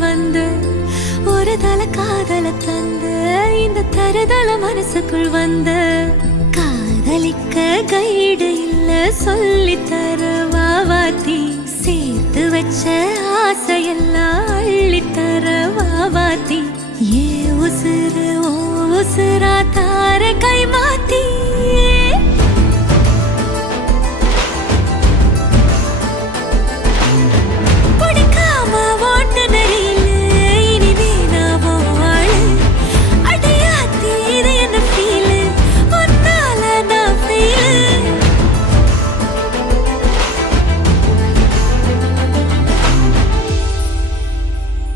வந்து ஒரு தல காதல தந்து இந்த தருதல மனசுக்குள் வந்து காதலிக்க கைடு இல்ல சொல்லி தர வாவாத்தி சேர்த்து வச்ச ஆசையெல்லாம் அள்ளி